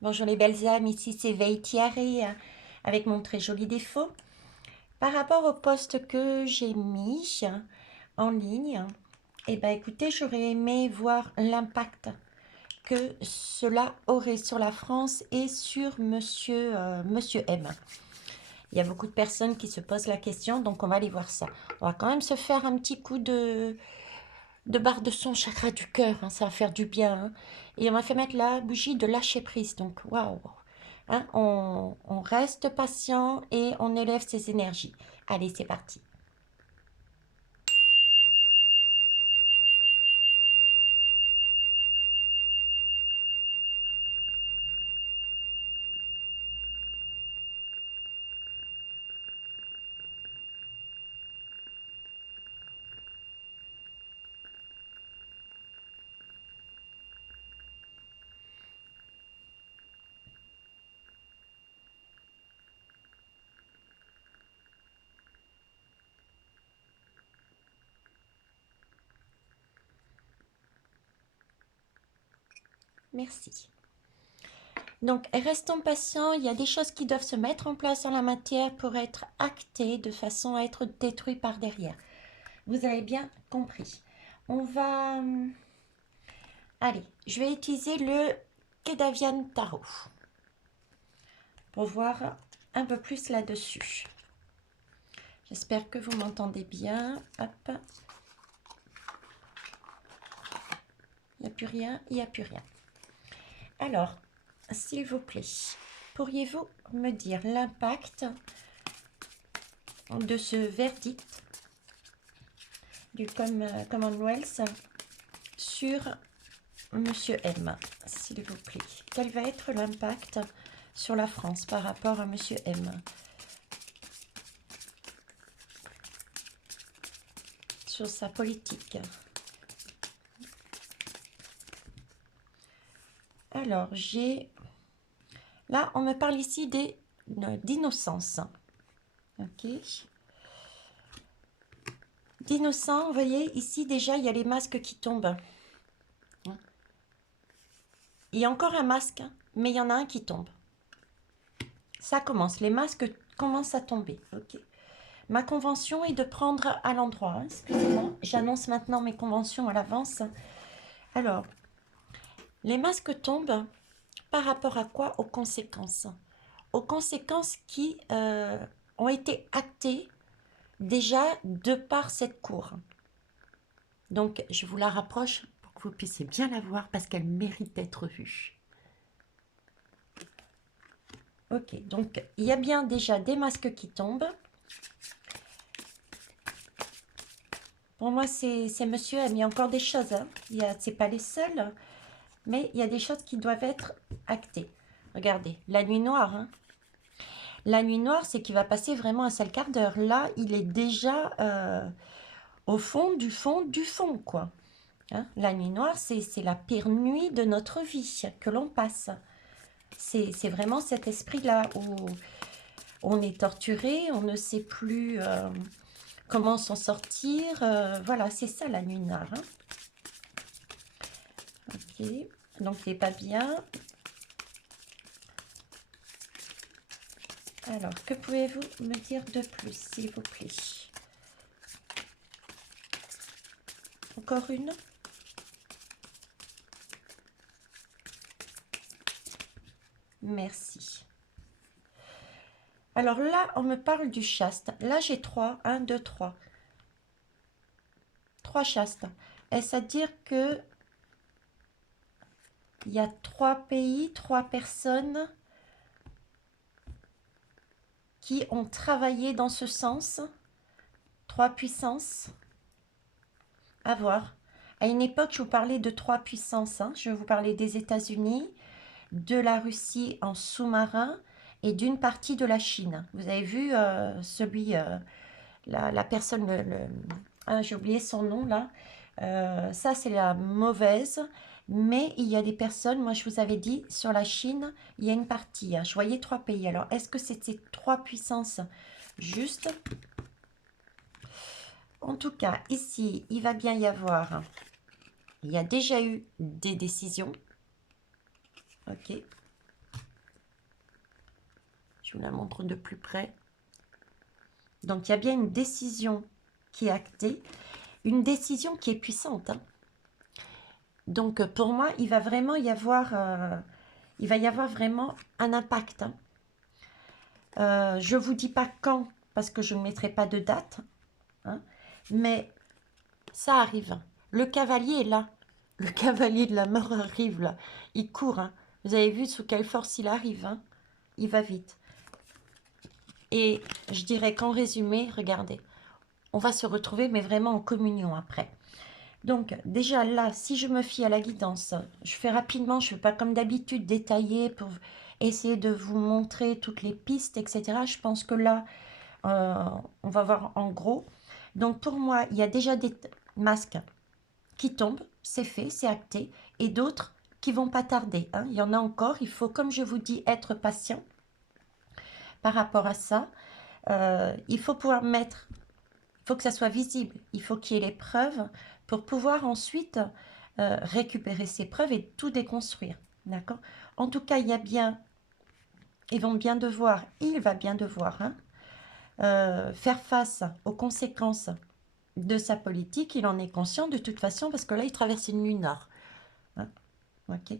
Bonjour les belles âmes, ici c'est Veitiaré avec mon très joli défaut. Par rapport au post que j'ai mis en ligne, eh ben écoutez, j'aurais aimé voir l'impact que cela aurait sur la France et sur Monsieur M. Il y a beaucoup de personnes qui se posent la question, donc on va aller voir ça. On va quand même se faire un petit coup de barre de son chakra du cœur, hein, ça va faire du bien. Hein. Et on va faire mettre la bougie de lâcher prise, donc waouh. Hein, on reste patient et on élève ses énergies. Allez, c'est parti. Merci. Donc, restons patients. Il y a des choses qui doivent se mettre en place dans la matière pour être actées de façon à être détruites par derrière. Vous avez bien compris. On va... Allez, je vais utiliser le Kedavian Tarot pour voir un peu plus là-dessus. J'espère que vous m'entendez bien. Hop. Il n'y a plus rien, il n'y a plus rien. Alors, s'il vous plaît, pourriez-vous me dire l'impact de ce verdict du Commonwealth sur Monsieur M, s'il vous plaît. Quel va être l'impact sur la France par rapport à Monsieur M? Sur sa politique. Alors, j'ai... Là, on me parle ici d'innocence. Ok. D'innocent, vous voyez, ici déjà, il y a les masques qui tombent. Il y a encore un masque, mais il y en a un qui tombe. Ça commence, les masques commencent à tomber. Ok. Ma convention est de prendre à l'endroit. Hein, excusez-moi, j'annonce maintenant mes conventions à l'avance. Alors, les masques tombent par rapport à quoi? Aux conséquences. Aux conséquences qui ont été actées déjà de par cette cour. Donc, je vous la rapproche pour que vous puissiez bien la voir parce qu'elle mérite d'être vue. Ok, donc il y a bien déjà des masques qui tombent. Pour moi, c'est monsieur a mis encore des choses. Hein. C'est pas les seuls, mais il y a des choses qui doivent être actées. Regardez, la nuit noire. Hein. La nuit noire, c'est qu'il va passer vraiment un sale quart d'heure. Là, il est déjà au fond, quoi. Hein. La nuit noire, c'est la pire nuit de notre vie que l'on passe. C'est vraiment cet esprit-là où on est torturé, on ne sait plus comment s'en sortir. Voilà, c'est ça la nuit noire. Hein. Ok, donc il n'est pas bien. Alors, que pouvez-vous me dire de plus, s'il vous plaît? Encore une? Merci. Alors là, on me parle du chaste. Là, j'ai 3. 1, 2, 3. 3 chastes. Est-ce à dire que il y a 3 pays, 3 personnes qui ont travaillé dans ce sens? 3 puissances? À voir. À une époque, je vous parlais de 3 puissances. Hein. Je vous parlais des États-Unis, de la Russie en sous-marin et d'une partie de la Chine. Vous avez vu la personne, ah, j'ai oublié son nom là. Ça, c'est la mauvaise. Mais il y a des personnes, moi je vous avais dit, sur la Chine, il y a une partie. Hein, je voyais 3 pays. Alors, est-ce que c'est ces 3 puissances juste? En tout cas, ici, il va bien y avoir... Il y a déjà eu des décisions. Ok. Je vous la montre de plus près. Donc, il y a bien une décision qui est actée, une décision qui est puissante. Hein. Donc, pour moi, il va vraiment y avoir, vraiment un impact. Hein. Je ne vous dis pas quand, parce que je ne mettrai pas de date, hein, mais ça arrive. Le cavalier est là. Le cavalier de la mort arrive là. Il court. Hein. Vous avez vu sous quelle force il arrive. Hein. Il va vite. Et je dirais qu'en résumé, regardez, on va se retrouver, mais vraiment en communion après. Donc, déjà là, si je me fie à la guidance, je fais rapidement, je ne fais pas comme d'habitude détailler pour essayer de vous montrer toutes les pistes, etc. Je pense que là, on va voir en gros. Donc, pour moi, il y a déjà des masques qui tombent, c'est fait, c'est acté, et d'autres qui vont pas tarder. Hein. Il y en a encore, il faut, comme je vous dis, être patient par rapport à ça. Il faut pouvoir mettre, il faut que ça soit visible, il faut qu'il y ait les preuves pour pouvoir ensuite récupérer ces preuves et tout déconstruire. D'accord? En tout cas, il y a bien, ils vont bien devoir, il va bien devoir faire face aux conséquences de sa politique. Il en est conscient de toute façon parce que là, il traverse une lunaire. Hein? Ok.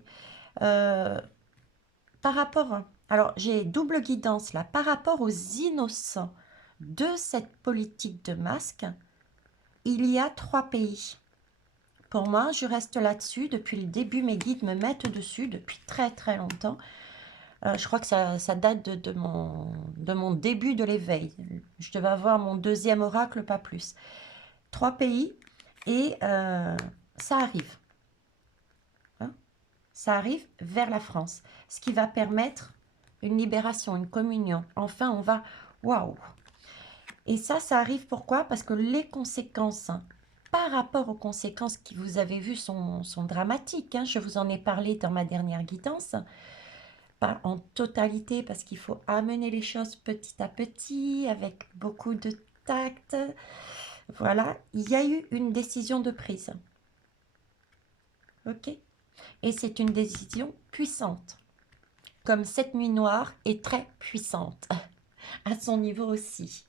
Par rapport, alors j'ai double guidance là, par rapport aux innocents de cette politique de masque, il y a 3 pays. Pour moi, je reste là-dessus. Depuis le début, mes guides me mettent dessus depuis très très longtemps. Je crois que ça date de mon début de l'éveil. Je devais avoir mon 2e oracle, pas plus. 3 pays et ça arrive. Hein, ça arrive vers la France. Ce qui va permettre une libération, une communion. Enfin, on va... Waouh! Et ça arrive pourquoi? Parce que les conséquences... par rapport aux conséquences que vous avez vues sont dramatiques. Hein. Je vous en ai parlé dans ma dernière guidance. Pas en totalité parce qu'il faut amener les choses petit à petit avec beaucoup de tact. Voilà, il y a eu une décision de prise. Ok? Et c'est une décision puissante. Comme cette nuit noire est très puissante. À son niveau aussi.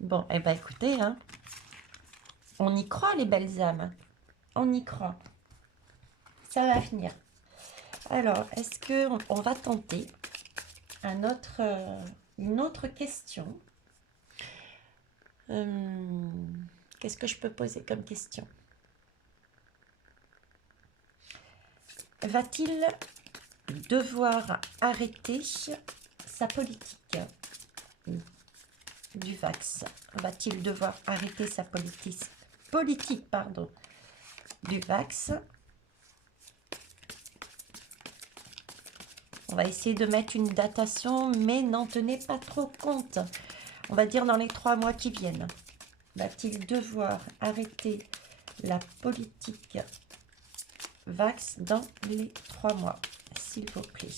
Bon, eh bien écoutez, hein. On y croit les belles âmes. On y croit. Ça va venir. Alors, est-ce qu'on va tenter une autre question? Qu'est-ce que je peux poser comme question? Va-t-il devoir arrêter sa politique du Vax? Va-t-il devoir arrêter sa politique du Vax? On va essayer de mettre une datation, mais n'en tenez pas trop compte. On va dire dans les 3 mois qui viennent. Va-t-il devoir arrêter la politique Vax dans les 3 mois, s'il vous plaît?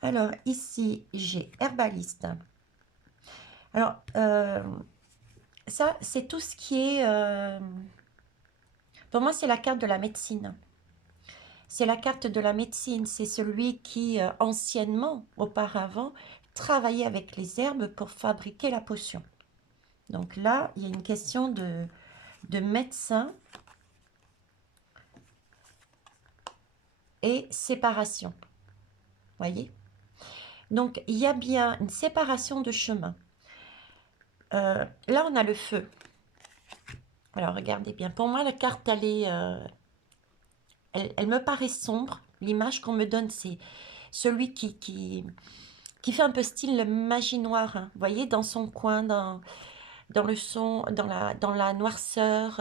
Alors, ici, j'ai herbaliste. Alors, ça, c'est tout ce qui est... pour moi, c'est la carte de la médecine. C'est la carte de la médecine. C'est celui qui, anciennement, auparavant, travaillait avec les herbes pour fabriquer la potion. Donc là, il y a une question de médecin et séparation. Voyez? Donc, il y a bien une séparation de chemin. Là, on a le feu. Alors, regardez bien. Pour moi, la carte, elle est... elle me paraît sombre. L'image qu'on me donne, c'est celui qui fait un peu style magie noire. Hein. Vous voyez, dans son coin, dans le son, dans la noirceur.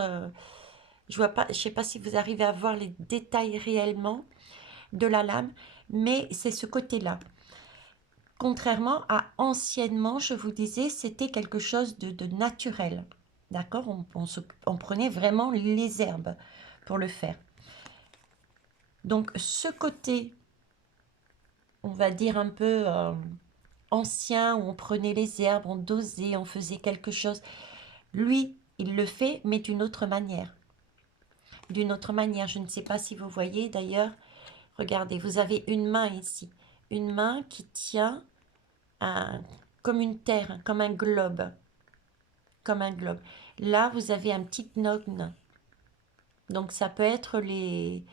Je vois pas, je sais pas si vous arrivez à voir les détails réellement de la lame, mais c'est ce côté-là. Contrairement à anciennement, je vous disais, c'était quelque chose de naturel. D'accord? On prenait vraiment les herbes pour le faire. Donc, ce côté, on va dire un peu ancien, où on prenait les herbes, on dosait, on faisait quelque chose. Lui, il le fait, mais d'une autre manière. D'une autre manière, je ne sais pas si vous voyez d'ailleurs, Regardez, vous avez une main ici. Une main qui tient comme une terre, comme un globe. Comme un globe. Là, vous avez un petit gnome. Donc, ça peut être les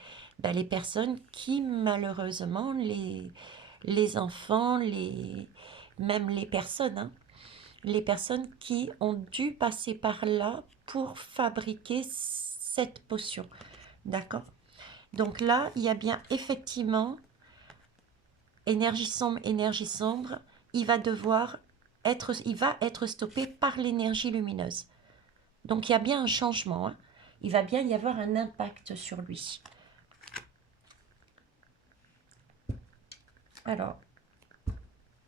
personnes qui, malheureusement, les enfants, même les personnes, hein, les personnes qui ont dû passer par là pour fabriquer cette potion. D'accord? Donc là, il y a bien effectivement énergie sombre, il va être stoppé par l'énergie lumineuse. Donc il y a bien un changement, hein. Il va bien y avoir un impact sur lui. Alors,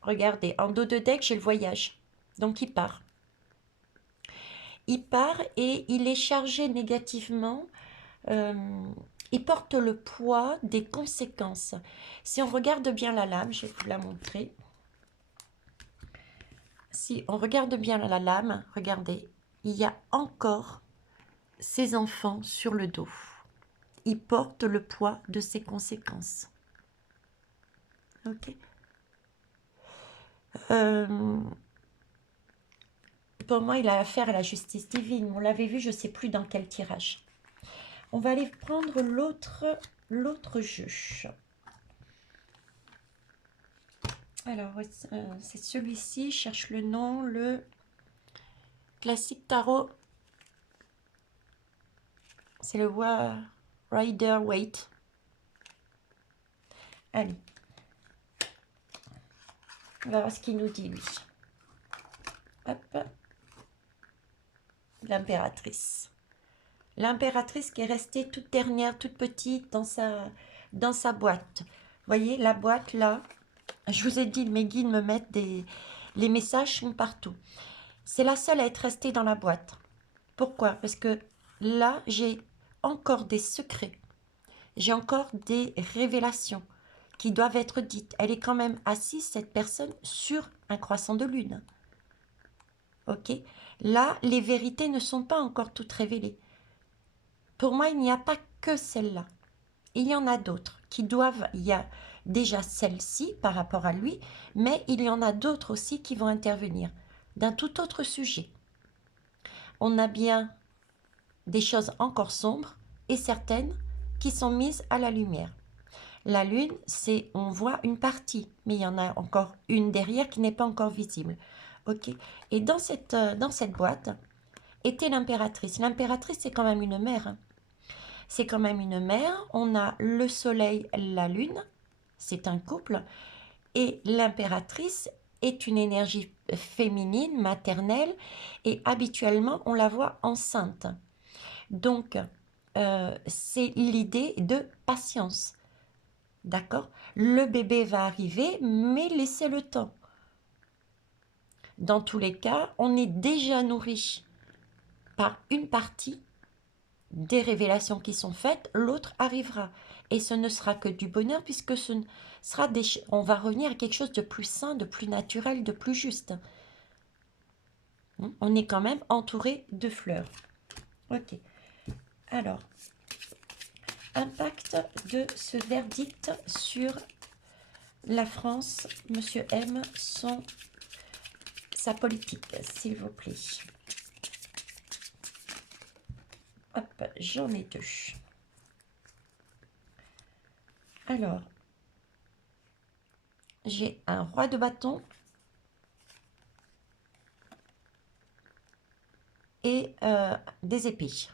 regardez, en dos de deck, j'ai le voyage. Donc il part. Il part et il est chargé négativement. Il porte le poids des conséquences. Si on regarde bien la lame, je vais vous la montrer. Si on regarde bien la lame, regardez, il y a encore ses enfants sur le dos. Il porte le poids de ses conséquences. Ok. Pour moi, il a affaire à la justice divine. On l'avait vu, je ne sais plus dans quel tirage. On va aller prendre l'autre jeu. Alors, c'est celui-ci. Je cherche le nom. Le classique tarot. C'est le Rider Waite. Allez. On va voir ce qu'il nous dit, lui. Hop. L'impératrice. L'impératrice qui est restée toute dernière, toute petite dans sa boîte. Vous voyez, la boîte, là, je vous ai dit, mes guides me mettent les messages sont partout. C'est la seule à être restée dans la boîte. Pourquoi? Parce que là, j'ai encore des secrets. J'ai encore des révélations qui doivent être dites. Elle est quand même assise, cette personne, sur un croissant de lune. Ok? Là, les vérités ne sont pas encore toutes révélées. Pour moi, il n'y a pas que celle-là. Il y en a d'autres qui doivent... Il y a déjà celle-ci par rapport à lui, mais il y en a d'autres aussi qui vont intervenir d'un tout autre sujet. On a bien des choses encore sombres et certaines qui sont mises à la lumière. La lune, on voit une partie, mais il y en a encore une derrière qui n'est pas encore visible. Ok. Et dans cette boîte était l'impératrice. L'impératrice, c'est quand même une mère. Hein. C'est quand même une mère. On a le soleil, la lune. C'est un couple. Et l'impératrice est une énergie féminine, maternelle. Et habituellement, on la voit enceinte. Donc, c'est l'idée de patience. D'accord? Le bébé va arriver, mais laissez le temps. Dans tous les cas, on est déjà nourri par une partie des révélations qui sont faites, l'autre arrivera. Et ce ne sera que du bonheur puisque on va revenir à quelque chose de plus sain, de plus naturel, de plus juste. On est quand même entouré de fleurs. Ok. Alors, impact de ce verdict sur la France, Monsieur M, sa politique, s'il vous plaît. Hop, j'en ai deux. Alors, j'ai un roi de bâton et des épées.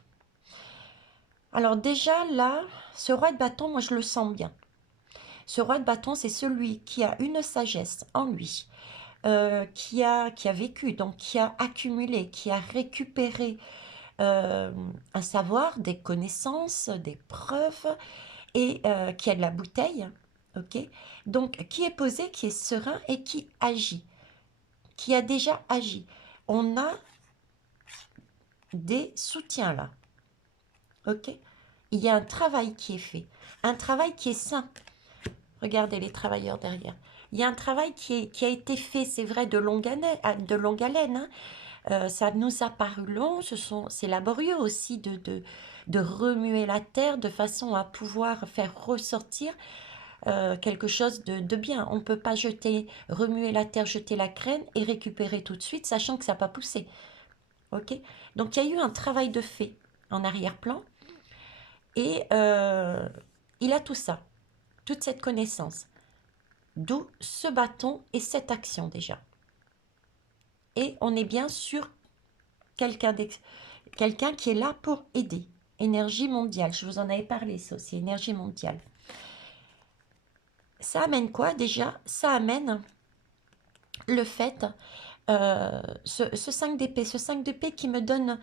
Alors déjà, là, ce roi de bâton, moi, je le sens bien. Ce roi de bâton, c'est celui qui a une sagesse en lui, qui a vécu, donc qui a accumulé, qui a récupéré un savoir, des connaissances, des preuves, et qui a de la bouteille, ok? Donc, qui est posé, qui est serein et qui agit, qui a déjà agi. On a des soutiens là, ok? Il y a un travail qui est fait, un travail qui est sain. Regardez les travailleurs derrière. Il y a un travail qui a été fait, c'est vrai, de longue haleine. Hein. Ça nous a paru long, c'est laborieux aussi de remuer la terre de façon à pouvoir faire ressortir quelque chose de bien. On ne peut pas remuer la terre, jeter la graine et récupérer tout de suite, sachant que ça n'a pas poussé. Ok. Donc il y a eu un travail de fait en arrière-plan et il a tout ça, toute cette connaissance. D'où ce bâton et cette action déjà. Et on est bien sur quelqu'un qui est là pour aider. Énergie mondiale, je vous en avais parlé, ça aussi, énergie mondiale. Ça amène quoi déjà? Ça amène le fait, ce 5 d'épée, qui me donne...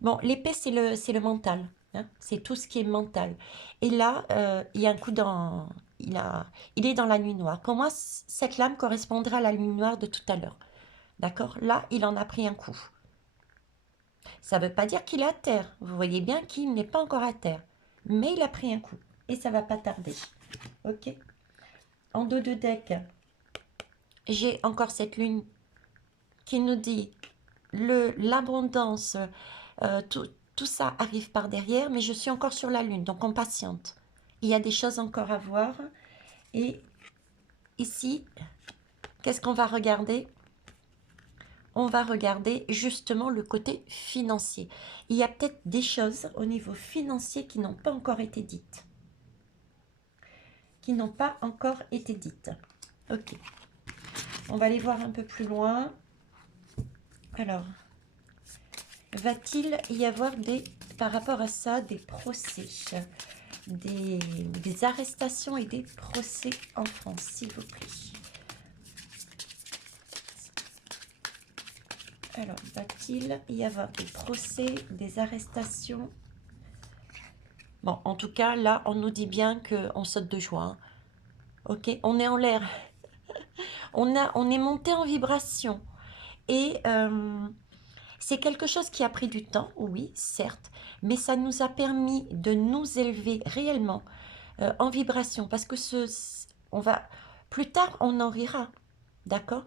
Bon, l'épée, c'est le mental, hein, c'est tout ce qui est mental. Et là, il y a un coup dans... Il est dans la nuit noire. Pour moi, cette lame correspondra à la nuit noire de tout à l'heure. D'accord? Là, il en a pris un coup. Ça ne veut pas dire qu'il est à terre. Vous voyez bien qu'il n'est pas encore à terre. Mais il a pris un coup. Et ça va pas tarder. Ok? En dos de deck, j'ai encore cette lune qui nous dit l'abondance, tout ça arrive par derrière, mais je suis encore sur la lune, donc on patiente. Il y a des choses encore à voir. Et ici, qu'est-ce qu'on va regarder? On va regarder justement le côté financier. Il y a peut-être des choses au niveau financier qui n'ont pas encore été dites. Qui n'ont pas encore été dites. Ok. On va aller voir un peu plus loin. Alors, va-t-il y avoir par rapport à ça, des procès, des arrestations et des procès en France, s'il vous plaît? Alors, va-t-il y avoir des procès, des arrestations? Bon, en tout cas, là, on nous dit bien qu'on saute de joie. Hein. Ok, on est en l'air. On est monté en vibration. Et c'est quelque chose qui a pris du temps, oui, certes, mais ça nous a permis de nous élever réellement en vibration. Parce que plus tard, on en rira, d'accord?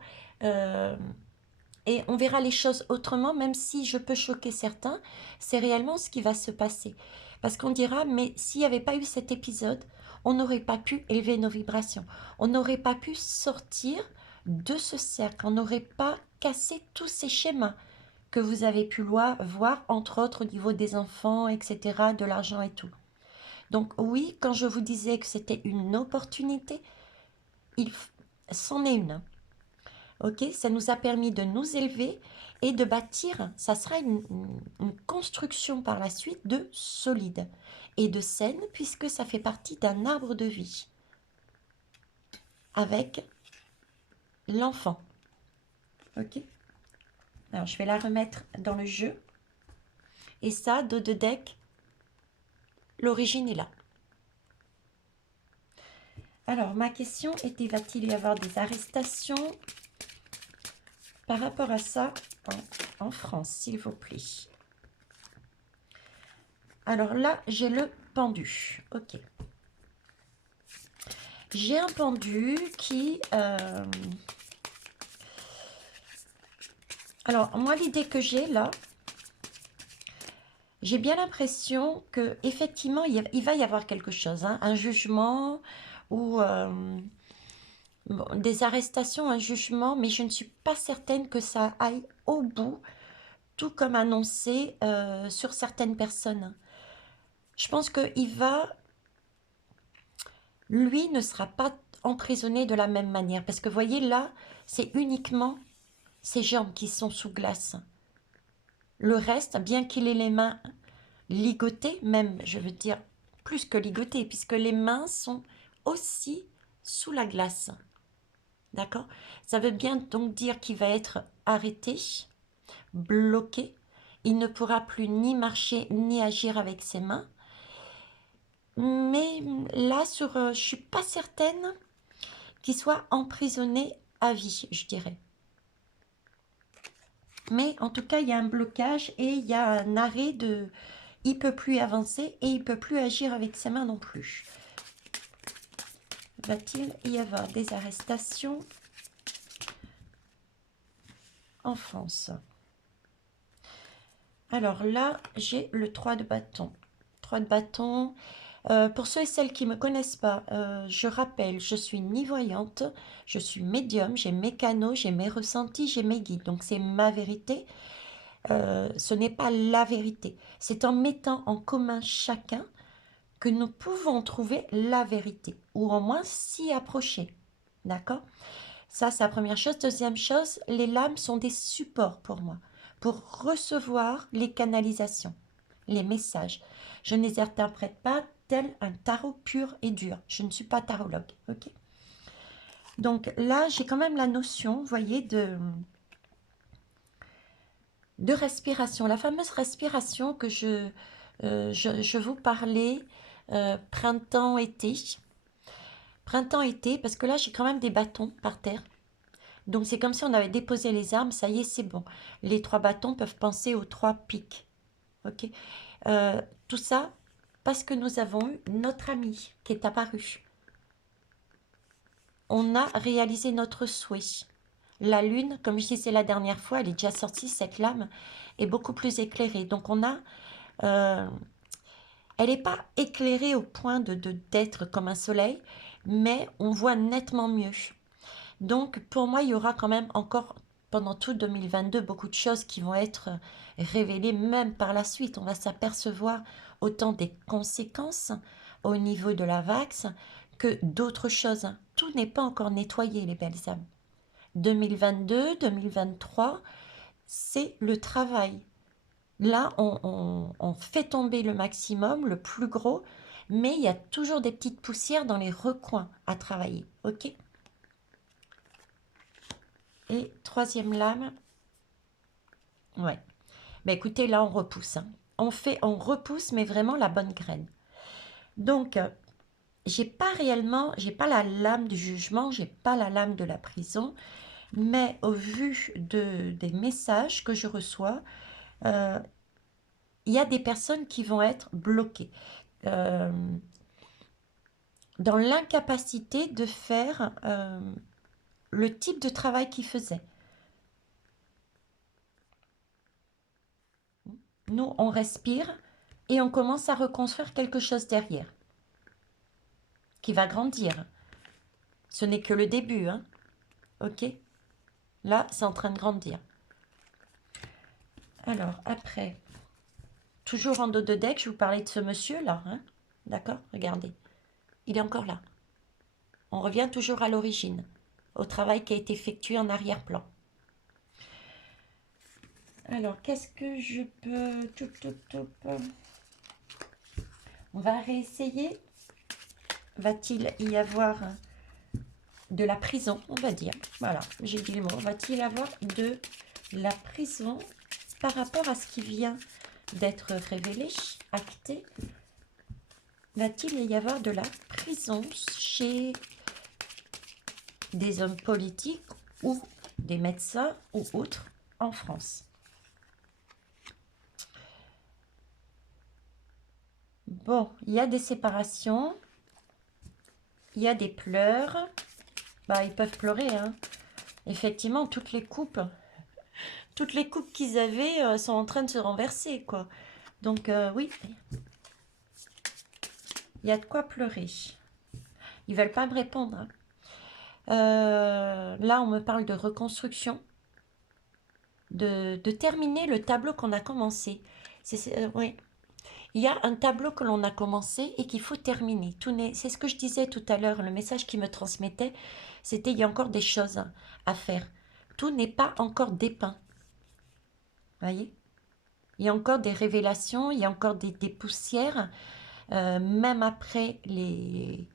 Et on verra les choses autrement, même si je peux choquer certains, c'est réellement ce qui va se passer. Parce qu'on dira, mais s'il n'y avait pas eu cet épisode, on n'aurait pas pu élever nos vibrations. On n'aurait pas pu sortir de ce cercle. On n'aurait pas cassé tous ces schémas que vous avez pu voir, entre autres au niveau des enfants, etc., de l'argent et tout. Donc oui, quand je vous disais que c'était une opportunité, c'en est une. Ok, ça nous a permis de nous élever et de bâtir, ça sera une construction par la suite de solide et de saine, puisque ça fait partie d'un arbre de vie avec l'enfant. Ok, alors je vais la remettre dans le jeu. Et ça, dos de deck, l'origine est là. Alors, ma question était, va-t-il y avoir des arrestations par rapport à ça en France, s'il vous plaît? Alors là, j'ai le pendu. Ok. J'ai un pendu qui... Alors, moi, l'idée que j'ai là, j'ai bien l'impression que effectivement, il va y avoir quelque chose, hein, un jugement ou bon, des arrestations, un jugement, mais je ne suis pas certaine que ça aille au bout, tout comme annoncé sur certaines personnes. Je pense que lui ne sera pas emprisonné de la même manière, parce que vous voyez là, c'est uniquement ses jambes qui sont sous glace. Le reste, bien qu'il ait les mains ligotées, même, je veux dire, plus que ligotées, puisque les mains sont aussi sous la glace. D'accord? Ça veut bien donc dire qu'il va être arrêté, bloqué. Il ne pourra plus ni marcher ni agir avec ses mains. Mais là, je ne suis pas certaine qu'il soit emprisonné à vie, je dirais. Mais en tout cas, il y a un blocage et il y a un arrêt de... Il ne peut plus avancer et il ne peut plus agir avec ses mains non plus. Va-t-il y avoir des arrestations en France? Alors là, j'ai le 3 de bâton. 3 de bâton, Pour ceux et celles qui ne me connaissent pas, je rappelle, je suis ni-voyante, je suis médium, j'ai mes canaux, j'ai mes ressentis, j'ai mes guides. Donc c'est ma vérité, ce n'est pas la vérité. C'est en mettant en commun chacun que nous pouvons trouver la vérité, ou au moins s'y approcher. D'accord? Ça, c'est la première chose. Deuxième chose, les lames sont des supports pour moi, pour recevoir les canalisations, les messages. Je ne les interprète pas tel un tarot pur et dur. Je ne suis pas tarologue. Ok. Donc là, j'ai quand même la notion, vous voyez, de respiration. La fameuse respiration que je vous parlais printemps-été. Printemps-été, parce que là, j'ai quand même des bâtons par terre. Donc c'est comme si on avait déposé les armes, ça y est, c'est bon. Les 3 bâtons peuvent penser aux 3 pics. Ok. Tout ça parce que nous avons eu notre ami qui est apparu. On a réalisé notre souhait. La lune, comme je disais la dernière fois, elle est déjà sortie, cette lame est beaucoup plus éclairée. Donc on a... elle n'est pas éclairée au point d'être comme un soleil, mais on voit nettement mieux. Donc, pour moi, il y aura quand même encore, pendant tout 2022, beaucoup de choses qui vont être révélées, même par la suite. On va s'apercevoir autant des conséquences au niveau de la vax que d'autres choses. Tout n'est pas encore nettoyé, les belles âmes. 2022, 2023, c'est le travail. Là, on fait tomber le maximum, le plus gros, mais il y a toujours des petites poussières dans les recoins à travailler. Ok? Et troisième lame, ouais. Bah écoutez, là on repousse, hein. On repousse, mais vraiment la bonne graine. Donc, j'ai pas la lame du jugement, j'ai pas la lame de la prison, mais au vu des messages que je reçois, il y a des personnes qui vont être bloquées euh, dans l'incapacité de faire le type de travail qu'ils faisaient. Nous, on respire et on commence à reconstruire quelque chose derrière, qui va grandir. Ce n'est que le début, hein. Ok? Là, c'est en train de grandir. Alors, après, toujours en dos de deck, je vous parlais de ce monsieur-là, hein. D'accord? Regardez. Il est encore là. On revient toujours à l'origine, au travail qui a été effectué en arrière-plan. Alors, qu'est-ce que je peux... On va réessayer. Va-t-il y avoir de la prison, on va dire. Voilà, j'ai dit le mot. Va-t-il y avoir de la prison par rapport à ce qui vient d'être révélé, acté? Va-t-il y avoir de la prison chez des hommes politiques ou des médecins ou autres en France? Bon, il y a des séparations, il y a des pleurs. Bah, ils peuvent pleurer, hein. Effectivement, toutes les coupes qu'ils avaient sont en train de se renverser, quoi. Donc, oui, il y a de quoi pleurer. Ils veulent pas me répondre, hein. Là, on me parle de reconstruction, de terminer le tableau qu'on a commencé. Oui. Il y a un tableau que l'on a commencé et qu'il faut terminer. C'est ce que je disais tout à l'heure, le message qui me transmettait, c'était il y a encore des choses à faire. Tout n'est pas encore dépeint. Voyez? Il y a encore des révélations, il y a encore des poussières, même après les...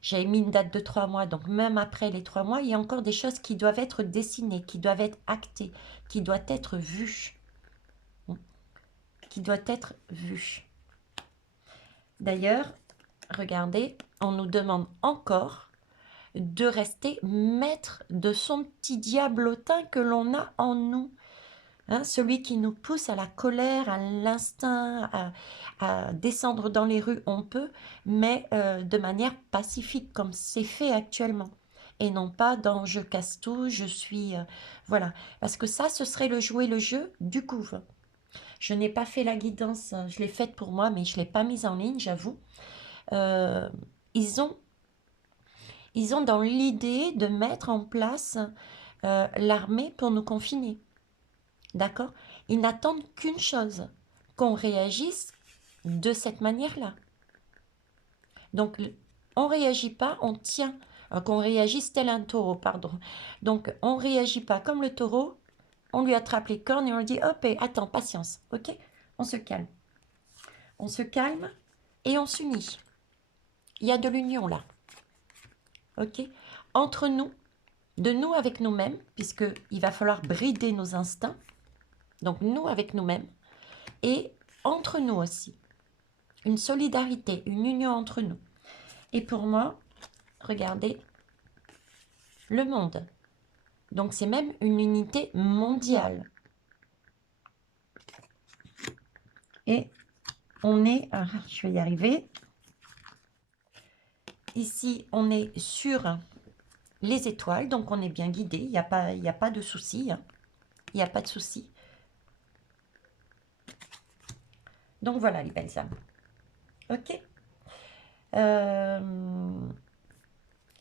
J'avais mis une date de 3 mois, donc même après les 3 mois, il y a encore des choses qui doivent être dessinées, qui doivent être actées, qui doivent être vues. Qui doivent être vues. D'ailleurs, regardez, on nous demande encore de rester maître de son petit diablotin que l'on a en nous. Hein, celui qui nous pousse à la colère, à l'instinct, à descendre dans les rues, on peut, mais de manière pacifique, comme c'est fait actuellement. Et non pas dans je casse tout, je suis... voilà. Parce que ça, ce serait le jouer le jeu du couve. Je n'ai pas fait la guidance, je l'ai faite pour moi, mais je ne l'ai pas mise en ligne, j'avoue. euh, ils ont, ils ont dans l'idée de mettre en place l'armée pour nous confiner. D'accord? Ils n'attendent qu'une chose, qu'on réagisse de cette manière-là. Donc, on ne réagit pas, on tient. Qu'on réagisse tel un taureau, pardon. Donc, on ne réagit pas comme le taureau, on lui attrape les cornes et on lui dit, hop, attends, patience, ok? On se calme. On se calme et on s'unit. Il y a de l'union là, ok? Entre nous, de nous avec nous-mêmes, puisqu'il va falloir brider nos instincts, donc nous avec nous-mêmes, et entre nous aussi. Une solidarité, une union entre nous. Et pour moi, regardez, le monde. Donc c'est même une unité mondiale. Et on est, je vais y arriver. Ici, on est sur les étoiles, donc on est bien guidé. Il n'y a pas de souci. Hein. Il n'y a pas de souci. Donc voilà les belles âmes. Ok.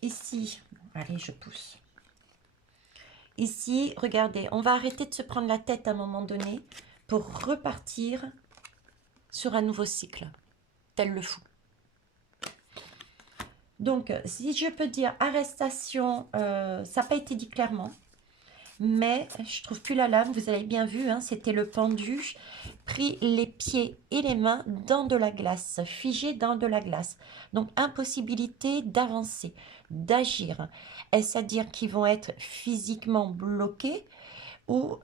Ici, allez, je pousse. Ici, regardez, on va arrêter de se prendre la tête à un moment donné pour repartir sur un nouveau cycle, tel le fou. Donc, si je peux dire arrestation, ça n'a pas été dit clairement, mais je ne trouve plus la lame, vous avez bien vu, hein, c'était le pendu, pris les pieds et les mains dans de la glace, figé dans de la glace. Donc, impossibilité d'avancer, d'agir. Est-ce à dire qu'ils vont être physiquement bloqués ou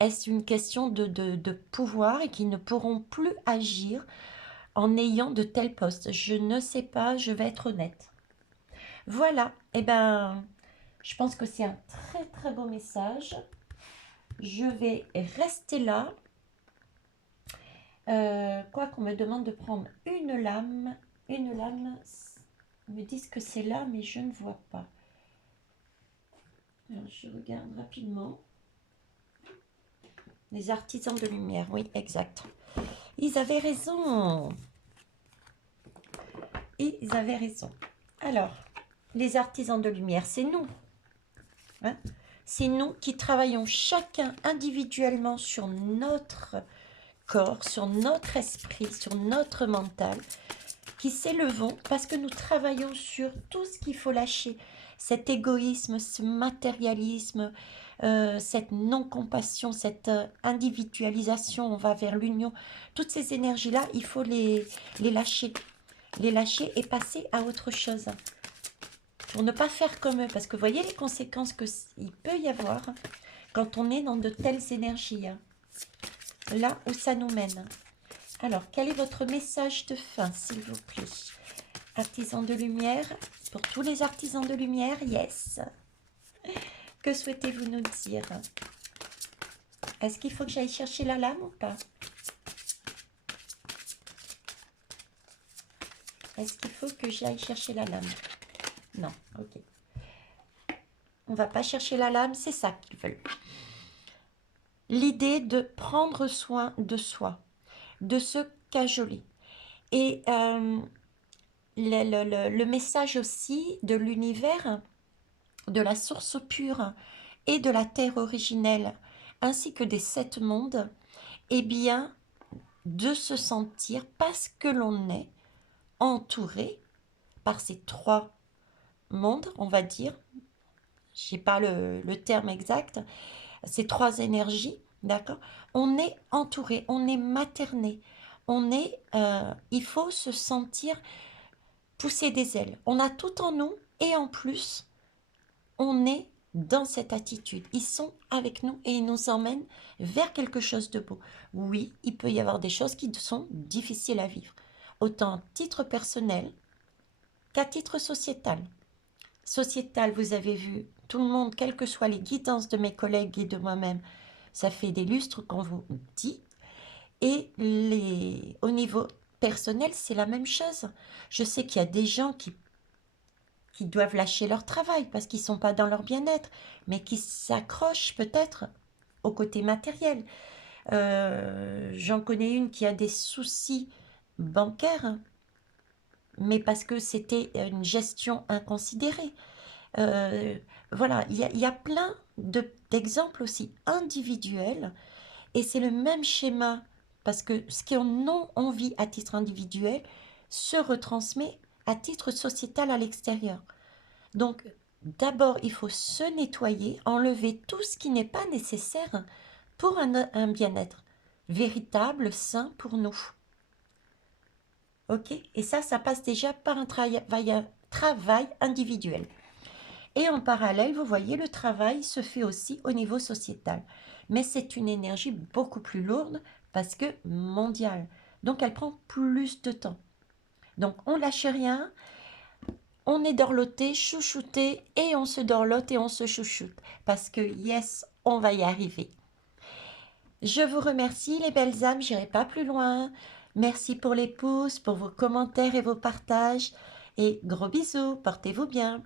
est-ce une question de pouvoir et qu'ils ne pourront plus agir en ayant de tels postes? Je ne sais pas, je vais être honnête. Voilà, et ben, je pense que c'est un très très beau message. Je vais rester là. Quoi qu'on me demande de prendre une lame, me disent que c'est là, mais je ne vois pas. Alors, je regarde rapidement. Les artisans de lumière, oui, exact. Ils avaient raison. Ils avaient raison. Alors, les artisans de lumière, c'est nous. Hein? C'est nous qui travaillons chacun individuellement sur notre corps, sur notre esprit, sur notre mental, qui s'élevons parce que nous travaillons sur tout ce qu'il faut lâcher. Cet égoïsme, ce matérialisme, cette non-compassion, cette individualisation, on va vers l'union. Toutes ces énergies-là, il faut les lâcher. Les lâcher et passer à autre chose. Pour ne pas faire comme eux. Parce que vous voyez les conséquences qu'il peut y avoir quand on est dans de telles énergies. Là où ça nous mène. Alors, quel est votre message de fin, s'il vous plaît? Artisans de lumière. Pour tous les artisans de lumière, yes. Que souhaitez-vous nous dire? Est-ce qu'il faut que j'aille chercher la lame ou pas? Est-ce qu'il faut que j'aille chercher la lame? Non, ok. On va pas chercher la lame, c'est ça qu'ils veulent. L'idée de prendre soin de soi, de se cajoler. Et le message aussi de l'univers, de la source pure et de la terre originelle, ainsi que des 7 mondes, eh bien, de se sentir, parce que l'on est entouré par ces 3 mondes, on va dire, je n'ai pas le terme exact, ces 3 énergies, d'accord? On est entouré, on est materné, il faut se sentir pousser des ailes. On a tout en nous et en plus, on est dans cette attitude. Ils sont avec nous et ils nous emmènent vers quelque chose de beau. Oui, il peut y avoir des choses qui sont difficiles à vivre, autant à titre personnel qu'à titre sociétal. Sociétal, vous avez vu, tout le monde, quelles que soient les guidances de mes collègues et de moi-même, ça fait des lustres qu'on vous dit. Et au niveau personnel, c'est la même chose. Je sais qu'il y a des gens qui doivent lâcher leur travail parce qu'ils ne sont pas dans leur bien-être, mais qui s'accrochent peut-être au côté matériel. J'en connais une qui a des soucis bancaires. mais parce que c'était une gestion inconsidérée. Euh, voilà, il y a plein d'exemples aussi individuels, et c'est le même schéma, parce que ce qu'on a envie à titre individuel se retransmet à titre sociétal à l'extérieur. Donc, d'abord, il faut se nettoyer, enlever tout ce qui n'est pas nécessaire pour un bien-être véritable, sain pour nous. Ok? Et ça passe déjà par un travail individuel. Et en parallèle, vous voyez, le travail se fait aussi au niveau sociétal. Mais c'est une énergie beaucoup plus lourde parce que mondiale. Donc, elle prend plus de temps. Donc, on lâche rien, on est dorloté, chouchouté, et on se dorlote et on se chouchoute. Parce que, yes, on va y arriver. Je vous remercie, les belles âmes, j'irai pas plus loin. Merci pour les pouces, pour vos commentaires et vos partages. Et gros bisous, portez-vous bien.